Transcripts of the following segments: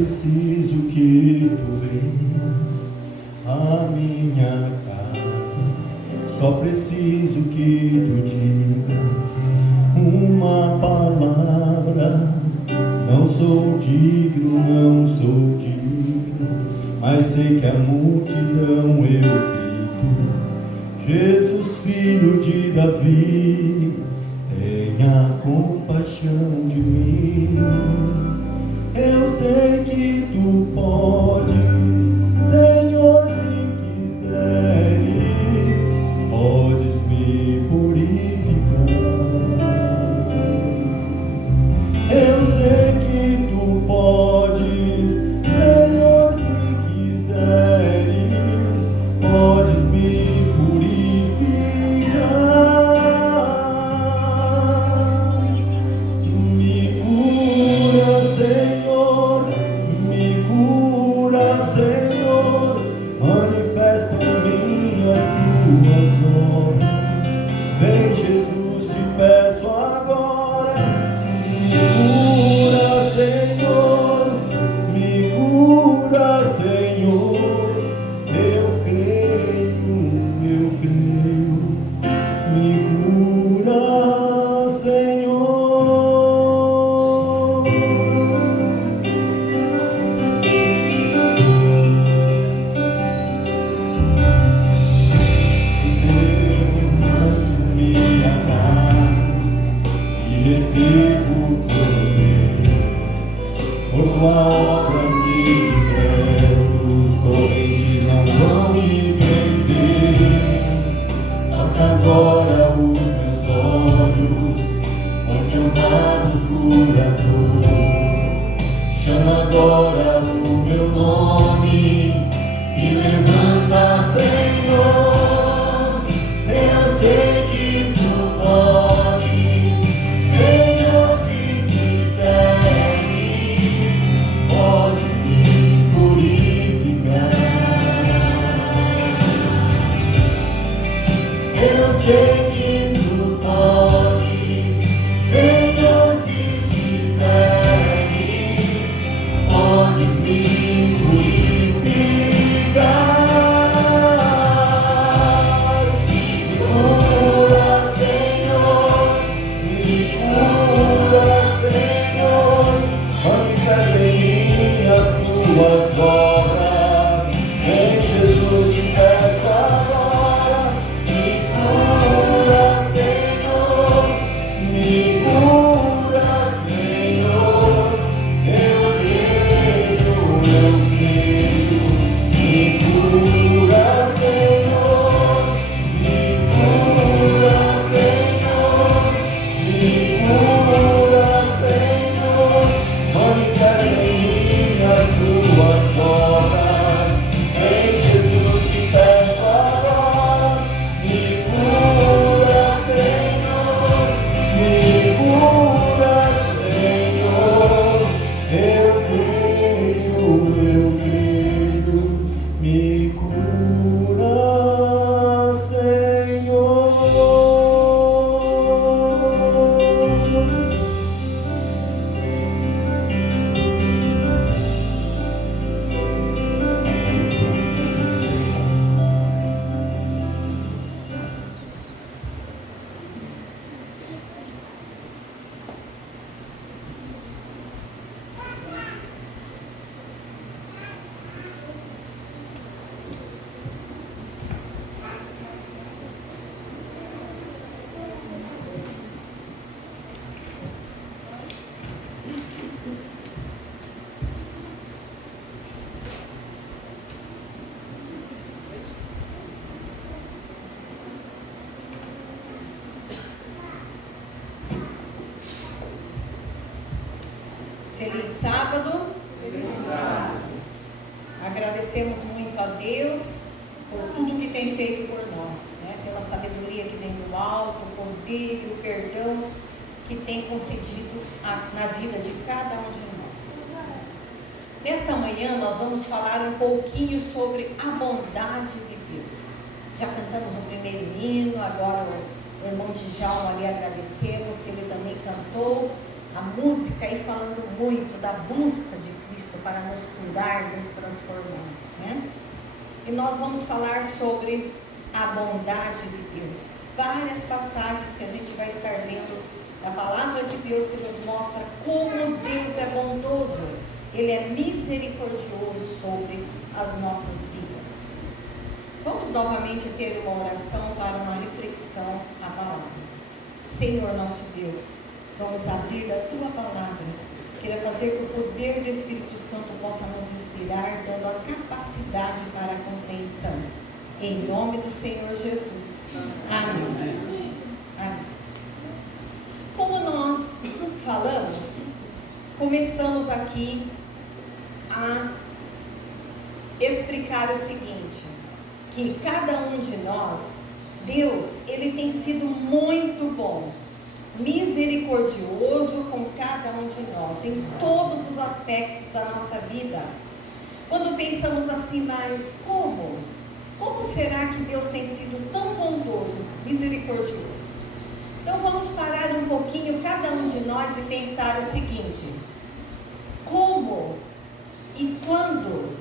preciso que tu venhas à minha casa. Só preciso que tu digas uma palavra. Não sou digno, não sou digno, mas sei que a multidão eu grito: Jesus, filho de Davi, tenha compaixão de mim. Eu sei que tu podes, Senhor, se quiseres, podes me purificar. Eu sei que tu podes, Senhor, se quiseres, podes me purificar. Me cura, Senhor, me cura, Senhor, manifesta em mim as tuas obras. Vem, Jesus, te peço agora. Me cura, Senhor, me cura, Senhor. Eu creio, me cura, Senhor. Me agarro e recebo por tua obra me liberto, os golpes não vão me prender. Toca agora os meus olhos, põe teu lado curador. Chama agora o meu nome, me levanta, Senhor. Eu sei que tu podes, Senhor, se quiseres, podes me purificar. Eu sei que tu podes, Senhor, se quiseres, podes me purificar. Me cura, Senhor, manifesta em mim as tuas obras. Vem, Jesus, te peço agora. Me cura, Senhor, me cura, Senhor. Eu creio, me cura, Senhor, me cura, Senhor, me cura, Senhor. Manifesta em mim as tuas obras. Em Jesus te peço agora. Me cura, Senhor, me cura, Senhor. Eu creio, me cura, Senhor. Feliz sábado. Agradecemos muito a Deus por tudo que tem feito por nós, né? Pela sabedoria que vem do alto, o poder e o perdão que tem concedido na vida de cada um de nós. Nesta manhã nós vamos falar um pouquinho sobre a bondade de Deus. Já cantamos o primeiro hino, agora o irmão Djalma ali agradecemos que ele também cantou a música aí falando muito da busca de Cristo Cristo para nos curar, nos transformar, né? E nós vamos falar sobre a bondade de Deus. Várias passagens que a gente vai estar vendo da palavra de Deus que nos mostra como Deus é bondoso. Ele é misericordioso sobre as nossas vidas. Vamos novamente ter uma oração para uma reflexão à palavra. Senhor nosso Deus, vamos abrir da Tua palavra. Queira fazer que o poder do Espírito Santo possa nos inspirar, dando a capacidade para a compreensão. Em nome do Senhor Jesus. Amém. Amém. Como nós falamos, começamos aqui a explicar o seguinte, que cada um de nós, Deus, Ele tem sido muito bom, misericordioso com cada um de nós, em todos os aspectos da nossa vida. Quando pensamos assim, mas como? Como será que Deus tem sido tão bondoso, misericordioso? Então vamos parar um pouquinho, cada um de nós, e pensar o seguinte: como e quando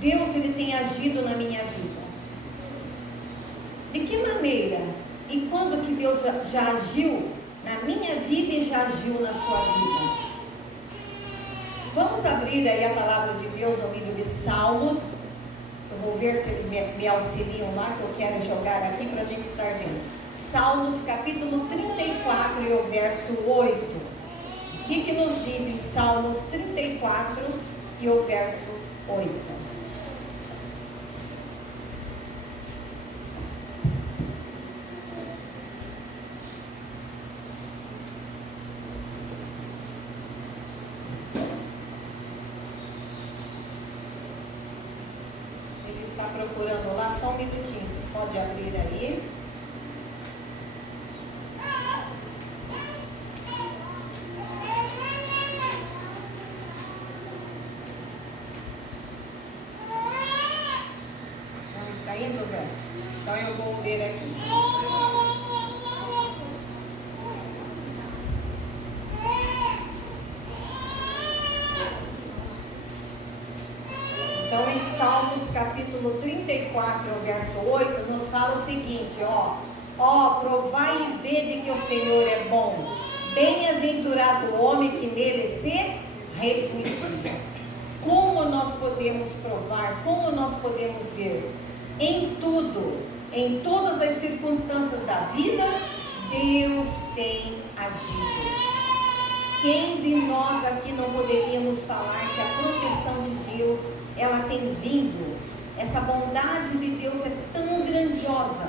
Deus ele tem agido na minha vida? De que maneira e quando que Deus já agiu na minha vida e já agiu na sua vida? Vamos abrir aí a palavra de Deus no livro de Salmos. Eu vou ver se eles me auxiliam lá, que eu quero jogar aqui para a gente estar vendo. Salmos capítulo 34 e o verso 8. O que nos diz em Salmos 34 e o verso 8? Ele está procurando lá, só um minutinho, vocês podem abrir aí. Está indo, Zé? Então eu vou ler aqui. Então em Salmos capítulo 34, verso 8, nos fala o seguinte, provai e vede que o Senhor é bom. Bem-aventurado o homem que nele se refugia. Como nós podemos provar, como nós podemos ver? Em tudo, em todas as circunstâncias da vida, Deus tem agido. Quem de nós aqui não poderíamos falar que a proteção de Deus, ela tem vindo? Essa bondade de Deus é tão grandiosa,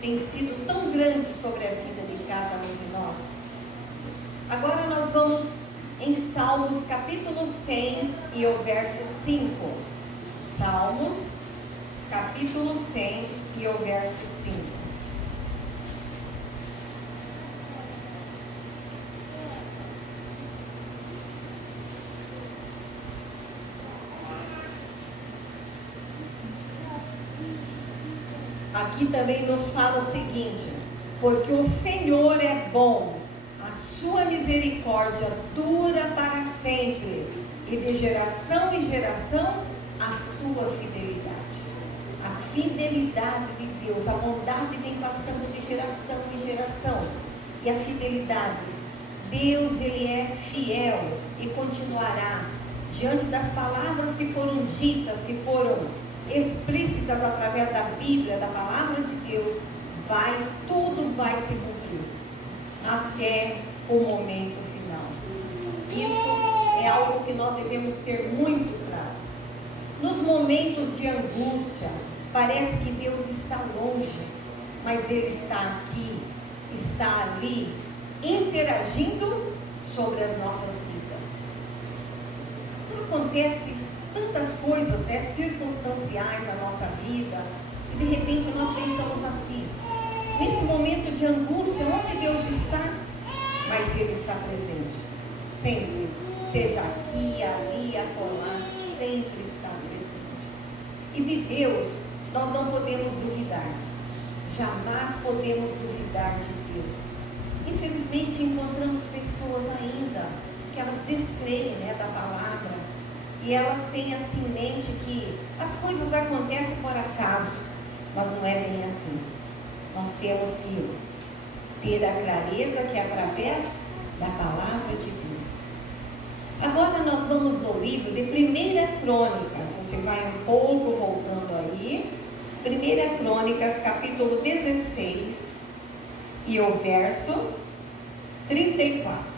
tem sido tão grande sobre a vida de cada um de nós. Agora nós vamos em Salmos capítulo 100 e o verso 5. Salmos capítulo 100 e o verso 5. Aqui também nos fala o seguinte: porque o Senhor é bom, a sua misericórdia dura para sempre, e de geração em geração a sua fidelidade. A fidelidade de Deus, a bondade vem passando de geração em geração. E a fidelidade, Deus ele é fiel e continuará diante das palavras que foram ditas, que foram explícitas através da Bíblia, da palavra de Deus. Tudo vai se cumprir até o momento final. Isso é algo que nós devemos ter muito claro. Nos momentos de angústia, parece que Deus está longe, mas Ele está aqui, está ali, interagindo sobre as nossas vidas. Acontece tantas coisas, circunstanciais na nossa vida, e de repente nós pensamos assim: nesse momento de angústia, onde Deus está? Mas Ele está presente, sempre, seja aqui, ali, acolá, sempre está presente. E de Deus nós não podemos duvidar, jamais podemos duvidar de Deus. Infelizmente encontramos pessoas ainda que elas descreem da palavra, e elas têm assim em mente que as coisas acontecem por acaso, mas não é bem assim. Nós temos que ter a clareza que é através da palavra de Deus. Agora nós vamos no livro de 1 Crônicas, você vai um pouco voltando aí, 1 Crônicas, capítulo 16, e o verso 34.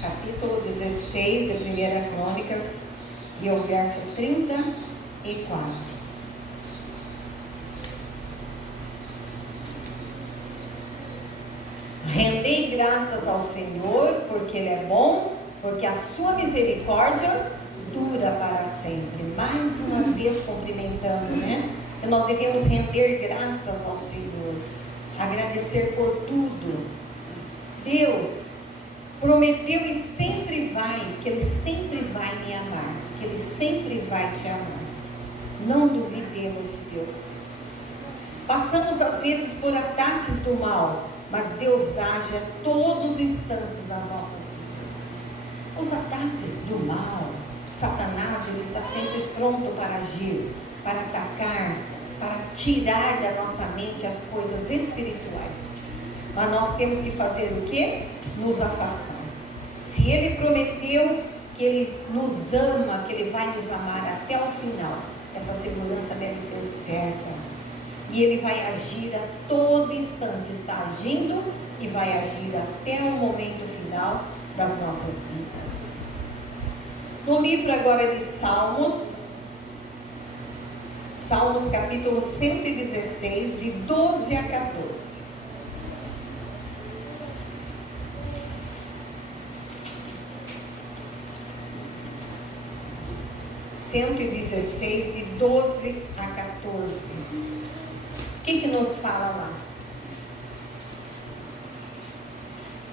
Capítulo 16 de 1 Crônicas, e o verso 34. Rendei graças ao Senhor, porque Ele é bom, porque a sua misericórdia dura para sempre. Mais uma vez cumprimentando, né? Que nós devemos render graças ao Senhor, agradecer por tudo. Deus prometeu e sempre vai, que Ele sempre vai me amar, que Ele sempre vai te amar. Não duvidemos de Deus. Passamos às vezes por ataques do mal, mas Deus age a todos os instantes nas nossas vidas. Os ataques do mal, Satanás, ele está sempre pronto para agir, para atacar, para tirar da nossa mente as coisas espirituais. Mas nós temos que fazer o quê? Nos afastar. Se Ele prometeu que Ele nos ama, que Ele vai nos amar até o final, essa segurança deve ser certa. E Ele vai agir a todo instante, está agindo e vai agir até o momento final das nossas vidas. No livro agora de Salmos capítulo 116, de 12 a 14. De 12 a 14. O que nos fala lá?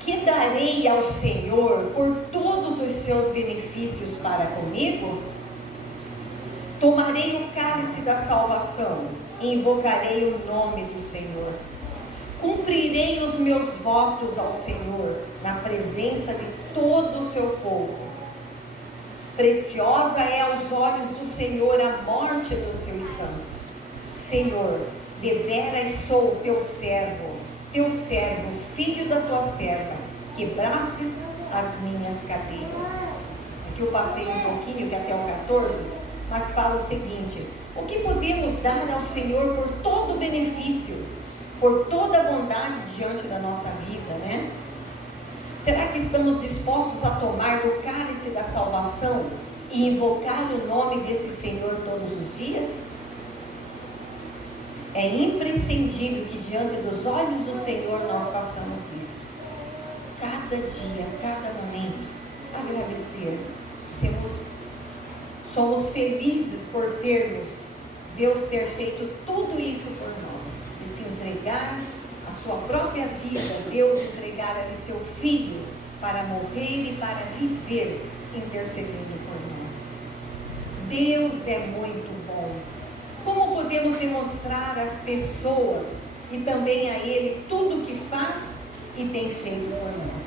Que darei ao Senhor por todos os seus benefícios para comigo? Tomarei o cálice da salvação e invocarei o nome do Senhor. Cumprirei os meus votos ao Senhor na presença de todo o seu povo. Preciosa é aos olhos do Senhor a morte dos seus santos. Senhor, deveras sou teu servo, filho da tua serva, quebrastes as minhas cadeias. Aqui eu passei um pouquinho, que até o 14, mas fala o seguinte: o que podemos dar ao Senhor por todo o benefício, por toda a bondade diante da nossa vida, né? Será que estamos dispostos a tomar do cálice da salvação e invocar o nome desse Senhor todos os dias? É imprescindível que diante dos olhos do Senhor nós façamos isso. Cada dia, cada momento, agradecer. Somos felizes por Deus ter feito tudo isso por nós. De se entregar a sua própria vida, Deus entregar ali seu Filho para morrer e para viver, intercedendo por nós. Deus é muito bom. Como podemos demonstrar às pessoas e também a Ele tudo o que faz e tem feito por nós?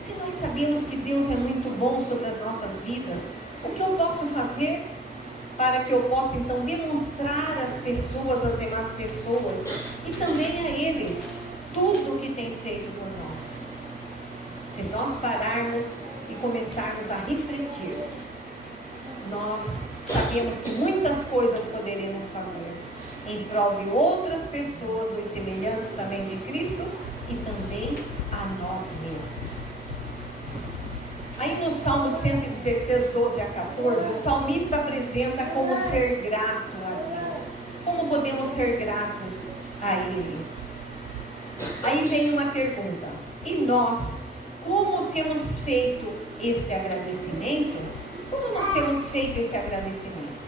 Se nós sabemos que Deus é muito bom sobre as nossas vidas, o que eu posso fazer para que eu possa então demonstrar às pessoas, às demais pessoas e também a Ele tudo o que tem feito por nós? Se nós pararmos e começarmos a refletir, nós sabemos que muitas coisas poderemos fazer em prol de outras pessoas, dos semelhantes também de Cristo e também a nós mesmos. Aí no Salmo 116, 12 a 14, o salmista apresenta como ser grato a Deus. Como podemos ser gratos a Ele? Aí vem uma pergunta: e nós, como temos feito este agradecimento? Como nós temos feito esse agradecimento?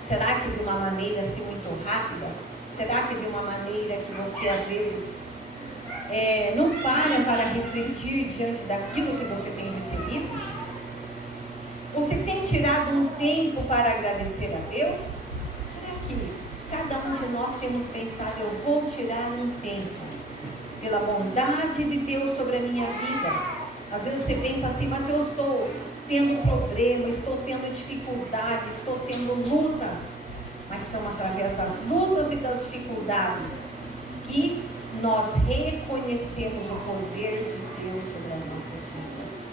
Será que de uma maneira assim muito rápida? Será que de uma maneira que você às vezes não para refletir diante daquilo que você tem recebido? Você tem tirado um tempo para agradecer a Deus? Será que cada um de nós temos pensado: eu vou tirar um tempo, pela bondade de Deus sobre a minha vida. Às vezes você pensa assim, mas eu estou tendo problema, estou tendo dificuldade, estou tendo lutas. Mas são através das lutas e das dificuldades que nós reconhecemos o poder de Deus sobre as nossas vidas.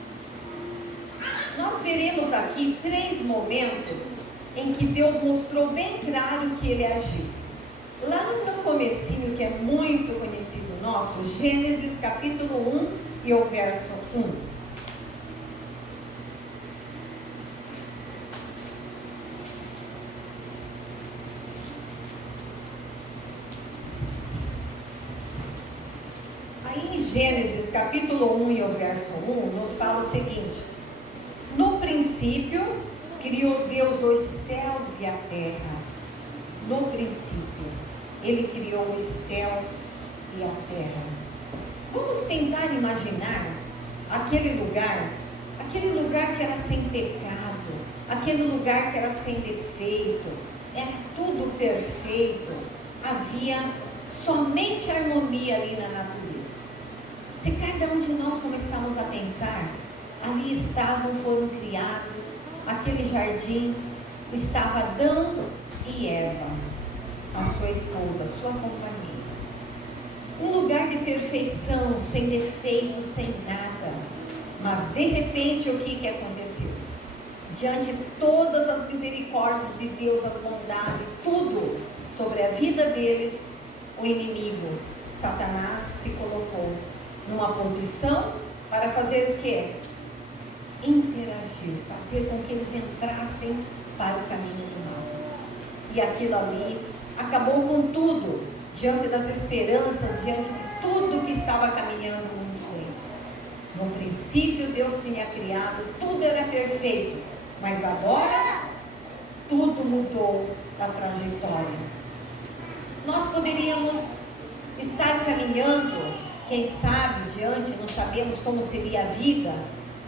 Nós veremos aqui 3 momentos em que Deus mostrou bem claro que Ele agiu. Lá no comecinho, que é muito conhecido nosso, Gênesis capítulo 1 e o verso 1. Aí em Gênesis capítulo 1 e o verso 1, nos fala o seguinte: no princípio criou Deus os céus e a terra. No princípio, Ele criou os céus e a terra. Vamos tentar imaginar aquele lugar que era sem pecado, aquele lugar que era sem defeito, era tudo perfeito, havia somente harmonia ali na natureza. Se cada um de nós começarmos a pensar, ali foram criados, aquele jardim, estava Adão e Eva, a sua esposa, a sua companhia. Um lugar de perfeição, sem defeito, sem nada. Mas de repente o que aconteceu? Diante de todas as misericórdias de Deus, as bondades, tudo sobre a vida deles, o inimigo, Satanás, se colocou numa posição para fazer o quê? Interagir, fazer com que eles entrassem para o caminho do mal. E aquilo ali acabou com tudo, diante das esperanças, diante de tudo que estava caminhando muito bem. No princípio Deus tinha criado, tudo era perfeito, mas agora tudo mudou da trajetória. Nós poderíamos estar caminhando, quem sabe, não sabemos como seria a vida,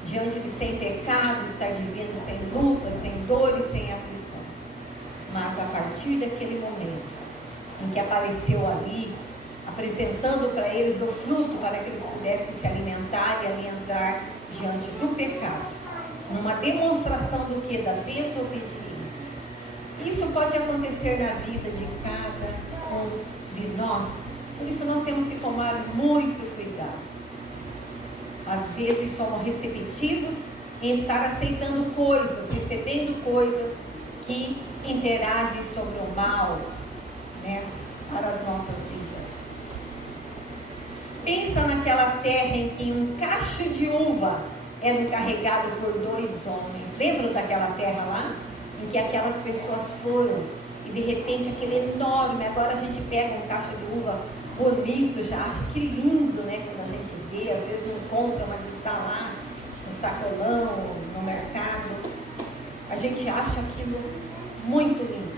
diante de sem pecado, estar vivendo sem lutas, sem dores, sem aflições. Mas a partir daquele momento em que apareceu ali, apresentando para eles o fruto para que eles pudessem se alimentar e ali entrar diante do pecado, numa demonstração do que? Da desobediência. Isso pode acontecer na vida de cada um de nós, por isso nós temos que tomar muito cuidado. Às vezes somos receptivos em estar aceitando coisas, recebendo coisas que interagem sobre o mal, para as nossas vidas. Pensa naquela terra em que um cacho de uva era carregado por 2 homens. Lembram daquela terra lá? Em que aquelas pessoas foram e de repente aquele enorme, agora a gente pega um cacho de uva bonito, já acha que lindo, quando a gente vê, às vezes não compra, mas está lá no sacolão, no mercado, a gente acha aquilo muito lindo.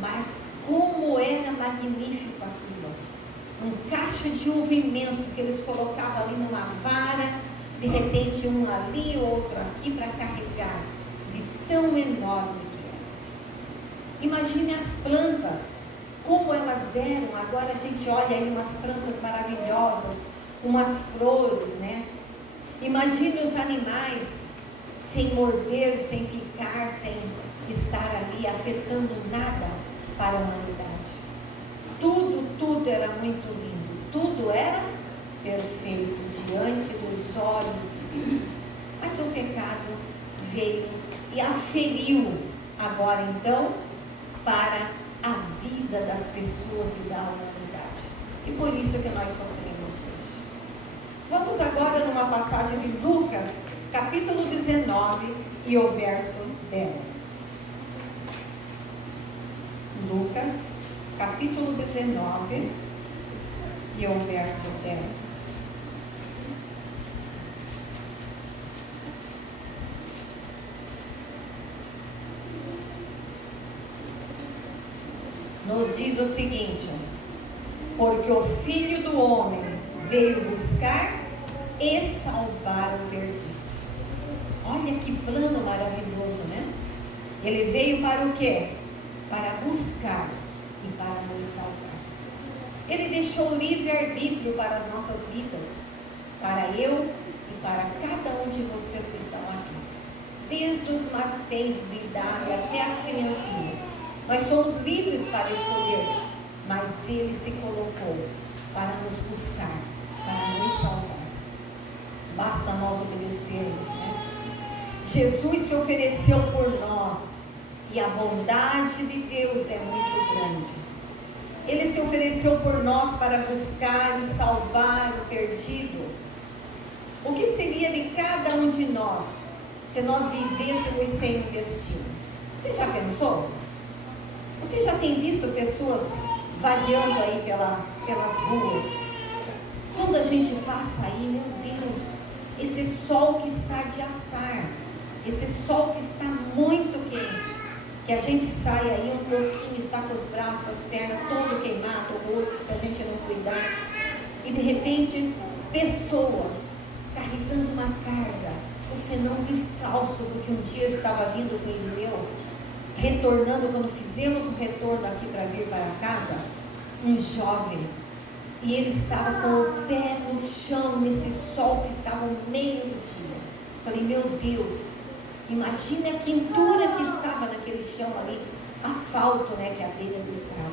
Mas como era magnífico aquilo, um cacho de uva imenso que eles colocavam ali numa vara, de repente um ali, outro aqui para carregar, de tão enorme que era. Imagine as plantas, como elas eram. Agora a gente olha aí umas plantas maravilhosas, umas flores, Imagine os animais, sem morder, sem picar, sem estar ali afetando nada para a humanidade. Tudo era muito lindo, tudo era perfeito diante dos olhos de Deus. Mas o pecado veio e aferiu agora então para a vida das pessoas e da humanidade. E por isso que nós sofremos hoje. Vamos agora numa passagem de Lucas, capítulo 19 e o verso 10. Lucas, capítulo 19 e o verso 10. Nos diz o seguinte: porque o Filho do Homem veio buscar e salvar o perdido. Olha que plano maravilhoso, Ele veio para o quê? Para buscar e para nos salvar. Ele deixou livre-arbítrio para as nossas vidas, para eu e para cada um de vocês que estão aqui. Desde os mais tenros de idade até as criancinhas. Nós somos livres para escolher, mas Ele se colocou para nos buscar, para nos salvar. Basta nós obedecermos, né? Jesus se ofereceu por nós e a bondade de Deus é muito grande. Ele se ofereceu por nós para buscar e salvar o perdido. O que seria de cada um de nós se nós vivêssemos sem um destino? Você já pensou? Você já tem visto pessoas vagueando aí pelas ruas? Quando a gente passa aí, meu Deus, esse sol que está de assar, esse sol que está muito quente, que a gente sai aí um pouquinho, está com os braços, as pernas, todo queimado, o rosto, se a gente não cuidar, e de repente, pessoas carregando uma carga, o senão descalço, porque um dia eu estava vindo com ele meu, retornando, quando fizemos um retorno aqui para vir para casa, um jovem, e ele estava com o pé no chão, nesse sol que estava no meio do dia. Falei, meu Deus, imagine a quentura que estava naquele chão ali, asfalto, né, que é a beira do estrada,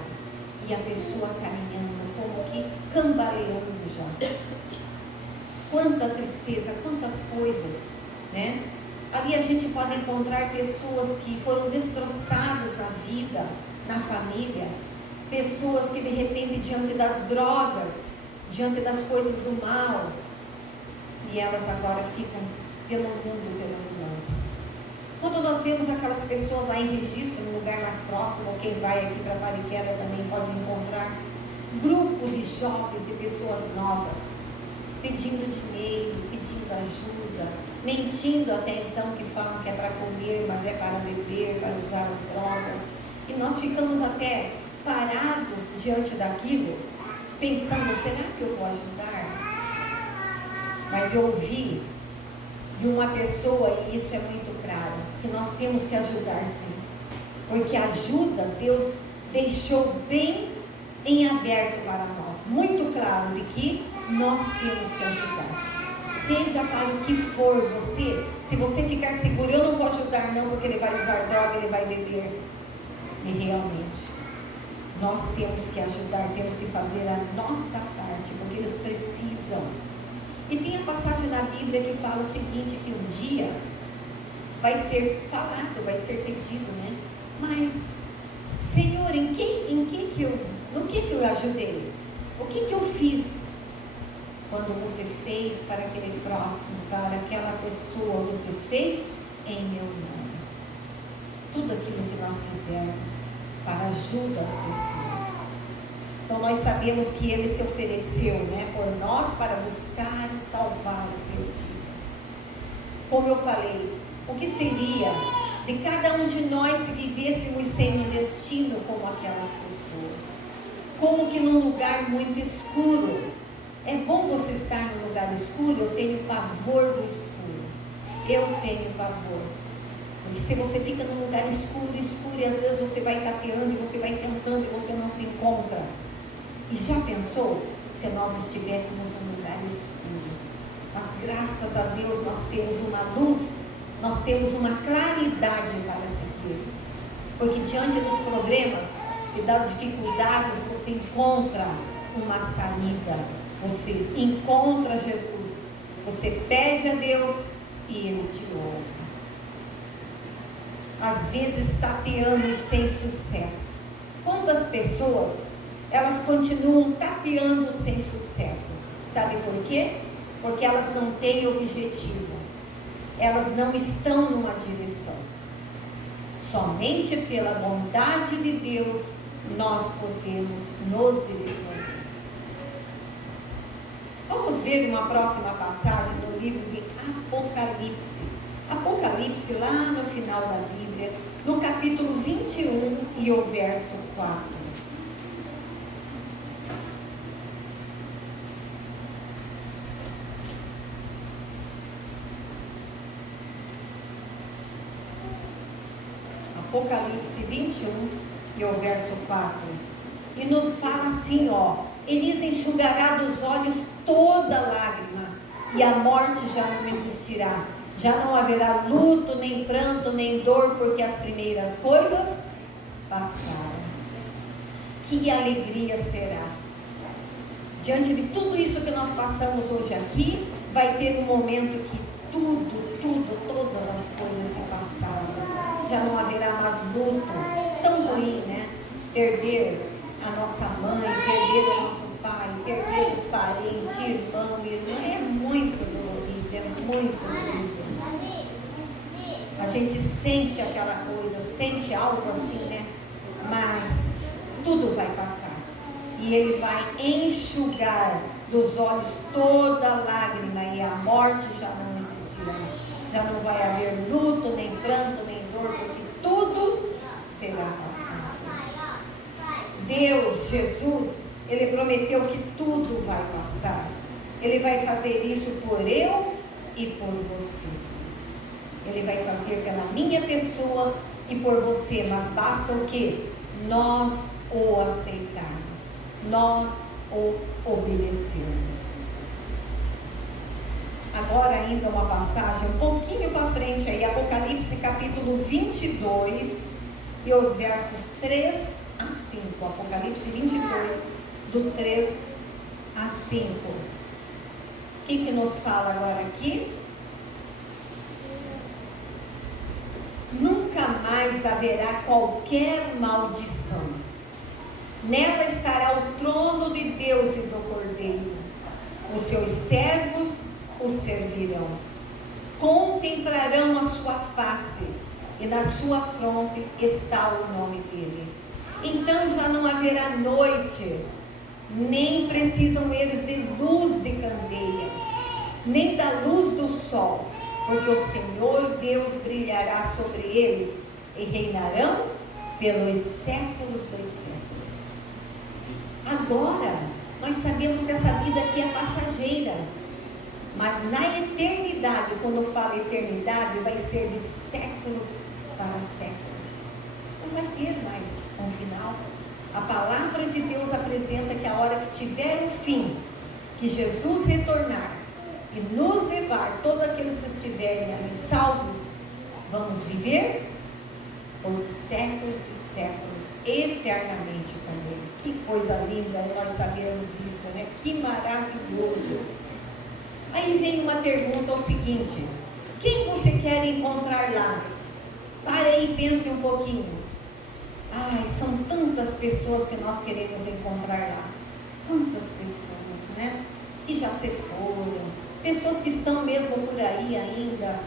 e a pessoa caminhando, como que cambaleando já. Quanta tristeza, quantas coisas, né? Ali a gente pode encontrar pessoas que foram destroçadas na vida, na família, pessoas que de repente diante das drogas, diante das coisas do mal, e elas agora ficam pelo mundo. Quando nós vemos aquelas pessoas lá em Registro, no lugar mais próximo, ou quem vai aqui para Mariquera também pode encontrar, grupo de jovens, de pessoas novas, pedindo dinheiro, pedindo ajuda, mentindo até então, que falam que é para comer, mas é para beber, para usar as drogas, e nós ficamos até parados diante daquilo, pensando, será que eu vou ajudar? Mas eu ouvi de uma pessoa, e isso é muito claro, que nós temos que ajudar sim, porque a ajuda Deus deixou bem em aberto para nós, muito claro, de que nós temos que ajudar, seja para o que for você. Se você ficar seguro, eu não vou ajudar não, porque ele vai usar droga, ele vai beber, e realmente nós temos que ajudar, temos que fazer a nossa parte, porque eles precisam. E tem a passagem na Bíblia que fala o seguinte, que um dia vai ser falado, vai ser pedido, né? Mas, Senhor, no que eu ajudei? O que eu fiz? Quando você fez para aquele próximo, para aquela pessoa, você fez em meu nome. Tudo aquilo que nós fizermos para ajuda às pessoas. Então nós sabemos que Ele se ofereceu, né, por nós para buscar e salvar o perdido. Como eu falei, o que seria de cada um de nós se vivêssemos sem um destino como aquelas pessoas? Como que num lugar muito escuro? É bom você estar num lugar escuro? Eu tenho pavor do escuro. Eu tenho pavor. Porque se você fica num lugar escuro, e às vezes você vai tateando, e você vai tentando, e você não se encontra. E já pensou se nós estivéssemos num lugar escuro? Mas graças a Deus nós temos uma luz, nós temos uma claridade para seguir. Porque diante dos problemas e das dificuldades você encontra uma saída. Você encontra Jesus. Você pede a Deus e Ele te ouve. Às vezes tateando e sem sucesso. Quantas pessoas, elas continuam tateando sem sucesso? Sabe por quê? Porque elas não têm objetivo. Elas não estão numa direção. Somente pela bondade de Deus nós podemos nos direcionar. Vamos ver uma próxima passagem no livro de Apocalipse. Apocalipse, lá no final da Bíblia, no capítulo 21 e o verso 4. Apocalipse 21 e o verso 4. E nos fala assim, ó: Ele lhes enxugará dos olhos toda lágrima, e a morte já não existirá. Já não haverá luto, nem pranto, nem dor, porque as primeiras coisas passaram. Que alegria será! Diante de tudo isso que nós passamos hoje aqui, vai ter um momento que todas as coisas se passaram. Já não haverá mais luto. Tão ruim, né? Perder a nossa mãe, perder o nosso pai, perder os parentes, irmão, irmã. É muito dolorido, é muito dolorido. A gente sente aquela coisa, sente algo assim, né? Mas tudo vai passar. E Ele vai enxugar dos olhos toda lágrima, e a morte já não existirá. Já não vai haver luto, nem pranto, nem dor, porque tudo será passado. Deus, Jesus, Ele prometeu que tudo vai passar. Ele vai fazer isso por eu e por você. Ele vai fazer pela minha pessoa e por você, mas basta o quê? Nós o aceitarmos, nós o obedecermos. Agora ainda uma passagem um pouquinho para frente aí, Apocalipse capítulo 22 e os versos 3 a 5. Apocalipse 22, do 3 a 5. O que nos fala agora aqui? Nunca mais haverá qualquer maldição. Nela estará o trono de Deus e do Cordeiro. Os seus servos o servirão. Contemplarão a sua face, e na sua fronte está o nome dele. Então já não haverá noite, nem precisam eles de luz de candeia, nem da luz do sol, porque o Senhor Deus brilhará sobre eles e reinarão pelos séculos dos séculos. Agora, nós sabemos que essa vida aqui é passageira, mas na eternidade, quando fala eternidade, vai ser de séculos para séculos. Não vai ter mais um final. A palavra de Deus apresenta que a hora que tiver o fim, que Jesus retornar e nos levar, todos aqueles que estiverem ali salvos, vamos viver os séculos e séculos, eternamente também. Que coisa linda nós sabermos isso, né? Que maravilhoso. Aí vem uma pergunta, é o seguinte: quem você quer encontrar lá? Pare aí e pense um pouquinho. Ai, são tantas pessoas que nós queremos encontrar lá. Quantas pessoas, né? Que já se foram. Pessoas que estão mesmo por aí ainda,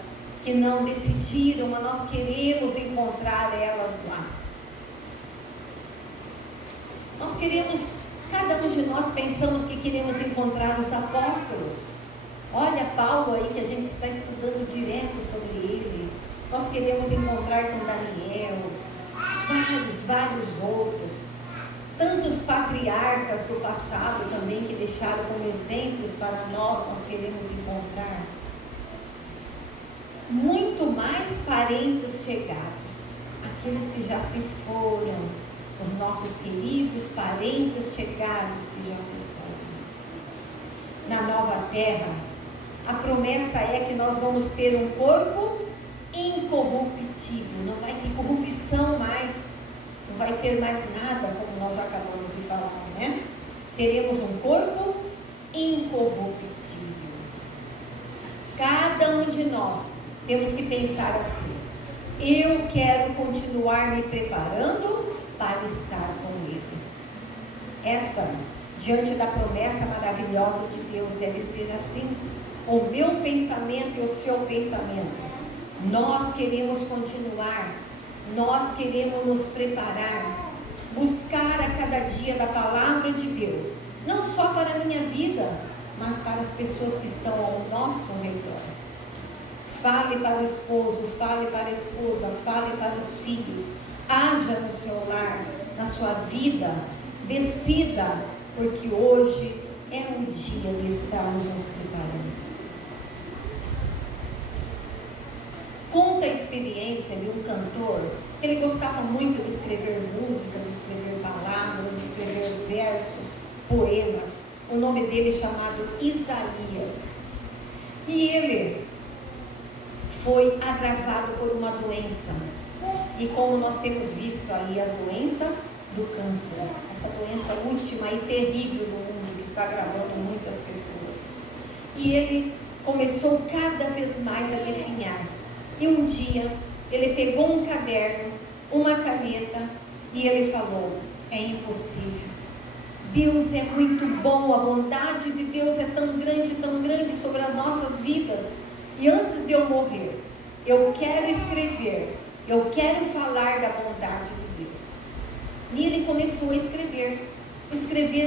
que não decidiram, mas nós queremos encontrar elas lá. Nós queremos, cada um de nós pensamos que queremos encontrar os apóstolos. Olha Paulo aí, que a gente está estudando direto sobre ele. Nós queremos encontrar com Daniel, vários outros. Tantos patriarcas do passado também que deixaram como exemplos para nós queremos encontrar. Muito mais parentes chegados, aqueles que já se foram, os nossos queridos parentes chegados que já se foram. Na nova terra, a promessa é que nós vamos ter um corpo incorruptível, não vai ter corrupção mais, não vai ter mais nada, como nós já acabamos de falar, né? Teremos um corpo incorruptível. Cada um de nós temos que pensar assim: eu quero continuar me preparando para estar com Ele. Essa, diante da promessa maravilhosa de Deus, deve ser assim. O meu pensamento e o seu pensamento. Nós queremos continuar, nós queremos nos preparar, buscar a cada dia da palavra de Deus, não só para a minha vida, mas para as pessoas que estão ao nosso redor. Fale para o esposo, fale para a esposa, fale para os filhos, haja no seu lar, na sua vida, decida, porque hoje é o dia de estarmos nos preparando. Conta a experiência de um cantor. Ele gostava muito de escrever músicas, escrever palavras, escrever versos. poemas. O nome dele é chamado Isaías. E ele foi agravado por uma doença. E como nós temos visto aí, a doença do câncer, essa doença última e terrível no mundo, que está agravando muitas pessoas. E ele começou cada vez mais a definhar. E um dia, ele pegou um caderno, uma caneta, e ele falou: é impossível. Deus é muito bom, a bondade de Deus é tão grande sobre as nossas vidas. E antes de eu morrer, eu quero escrever, eu quero falar da bondade de Deus. E ele começou a escrever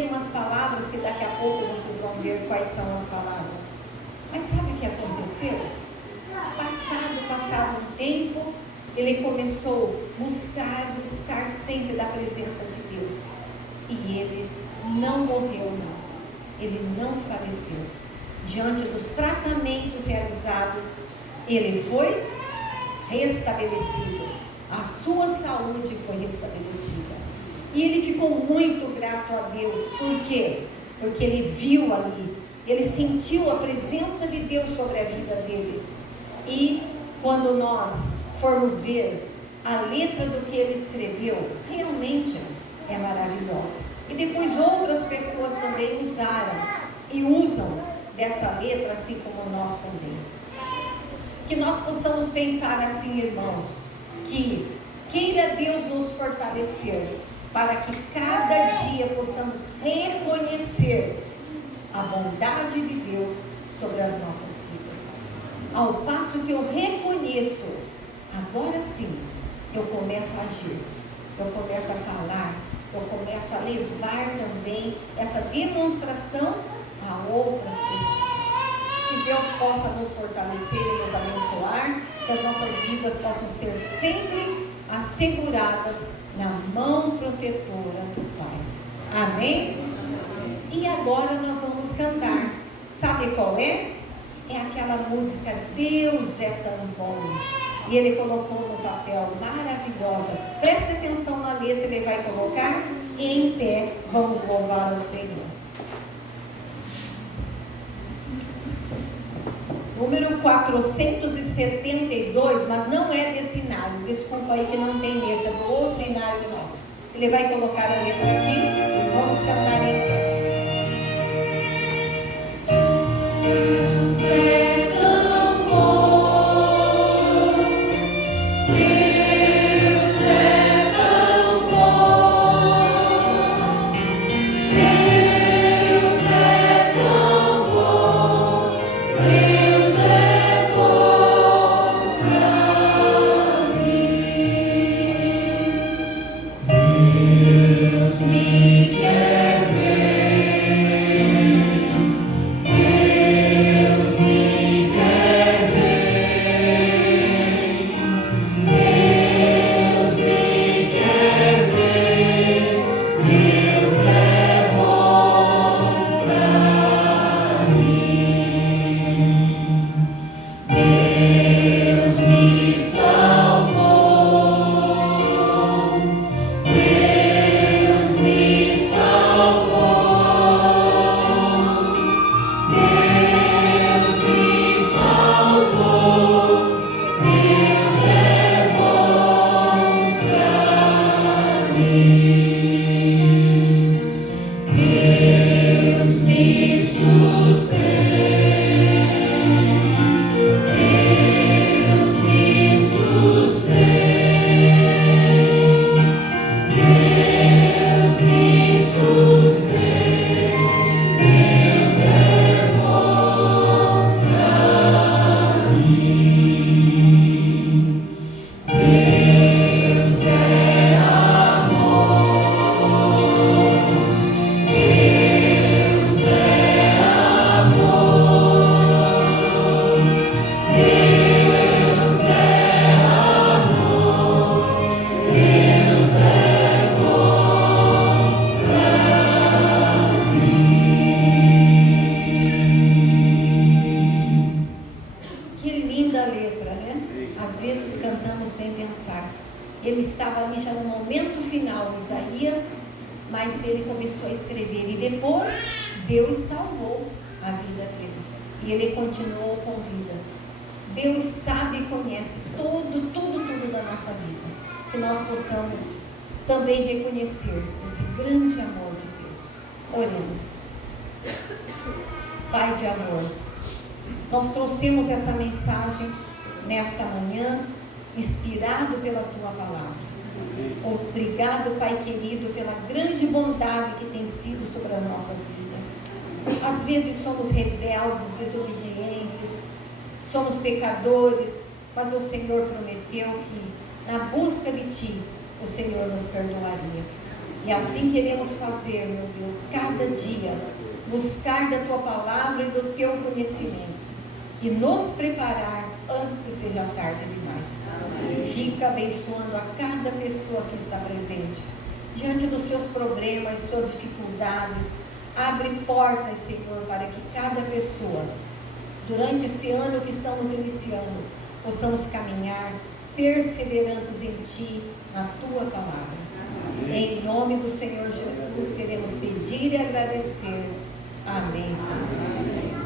umas palavras que daqui a pouco vocês vão ver quais são as palavras. Mas sabe o que aconteceu? Passado um tempo, ele começou a buscar sempre da presença de Deus. E ele não morreu, não. Ele não faleceu. Diante dos tratamentos realizados, ele foi restabelecido. A sua saúde foi restabelecida. E ele ficou muito grato a Deus. Por quê? Porque ele viu ali, ele sentiu a presença de Deus sobre a vida dele. E quando nós formos ver a letra do que ele escreveu, realmente é maravilhosa. E depois outras pessoas também usaram e usam dessa letra, assim como nós também. Que nós possamos pensar assim, irmãos, que queira Deus nos fortalecer, para que cada dia possamos reconhecer a bondade de Deus sobre as nossas vidas. Ao passo que eu reconheço, agora sim, eu começo a agir, eu começo a falar, eu começo a levar também essa demonstração a outras pessoas. Que Deus possa nos fortalecer e nos abençoar, que as nossas vidas possam ser sempre asseguradas na mão protetora do Pai. Amém? E agora nós vamos cantar. Sabe qual é? É aquela música Deus é tão bom. E ele colocou no papel, maravilhosa. Preste atenção na letra, ele vai colocar. E em pé, vamos louvar ao Senhor. Número 472, mas não é desse inário. Desculpa aí que não tem nesse, é do outro inário nosso. Ele vai colocar a letra aqui. Vamos cantar em pé. Deus é tão bom, Deus é tão bom, Deus é tão bom, Deus é bom pra mim. Deus me quer bem, Deus me quer bem, Deus me quer bem, Deus é bom pra mim. Deus me salvou, Deus me salvou, Deus me salvou, Deus é bom pra mim. Deus me sustém, Deus me sustém, Deus me sustém, Deus é bom pra mim. Deus é amor, Deus é amor, Deus é amor, Deus é bom pra mim. Que linda letra, né? Às vezes cantamos sem pensar. Ele estava ali já no momento final, Isaías mas ele começou a escrever, e depois Deus salvou a vida dele, e ele continuou com vida. Deus sabe e conhece tudo da nossa vida, que nós possamos também reconhecer esse grande amor de Deus. Oremos. Pai de amor, nós trouxemos essa mensagem nesta manhã, inspirado pela Tua palavra. Obrigado, Pai querido, pela grande bondade que tem sido sobre as nossas vidas. Às vezes somos rebeldes, desobedientes, somos pecadores, mas o Senhor prometeu que na busca de Ti, o Senhor nos perdoaria. E assim queremos fazer, meu Deus, cada dia, buscar da Tua palavra e do Teu conhecimento, e nos preparar antes que seja tarde demais. Fica abençoando a cada pessoa que está presente, diante dos seus problemas, suas dificuldades. Abre portas, Senhor, para que cada pessoa, durante esse ano que estamos iniciando, possamos caminhar perseverantes em Ti, na Tua palavra. Em nome do Senhor Jesus, queremos pedir e agradecer. Amém, Senhor. Amém.